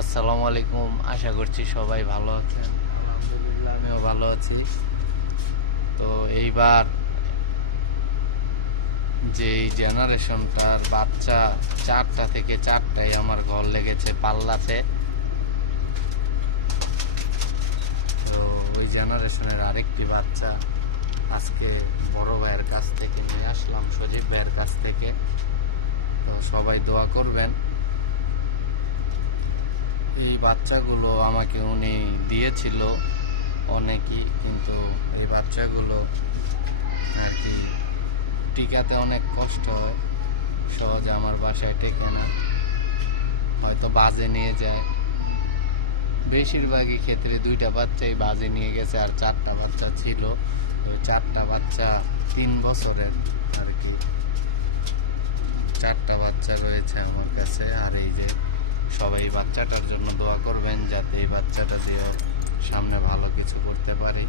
আসসালামু আলাইকুম। আশা করছি সবাই ভালো আছেন। আলহামদুলিল্লাহ আমিও ভালো আছি। তো এইবার যেই জেনারেশনটার বাচ্চা 4টা থেকে 4টায় আমার ঘর লেগেছে পাল্লাতে, তো ওই জেনারেশনের আরেকটি বাচ্চা আজকে বড় ভাইয়ের কাছ থেকে নিয়ে আসলাম, সজীব ভাইয়ের কাছ থেকে। তো সবাই দোয়া করবেন। এই বাচ্চাগুলো আমাকে উনি দিয়েছিল অনেকই, কিন্তু এই বাচ্চাগুলো আর কি টিকাতে অনেক কষ্ট, সহজে আমার বাসায় টেকে না, হয়তো বাজে নিয়ে যায়। বেশিরভাগই ক্ষেত্রে 2টা বাচ্চাই বাজে নিয়ে গেছে, আর 4টা বাচ্চা ছিল। ওই 4টা বাচ্চা 3 বছরের আর কি। 4টা বাচ্চা রয়েছে আমার কাছে। আর এই যে সবাই এই বাচ্চাটার জন্য দোয়া করবেন, যাতে এই বাচ্চাটা দিয়ে সামনে ভালো কিছু করতে পারি।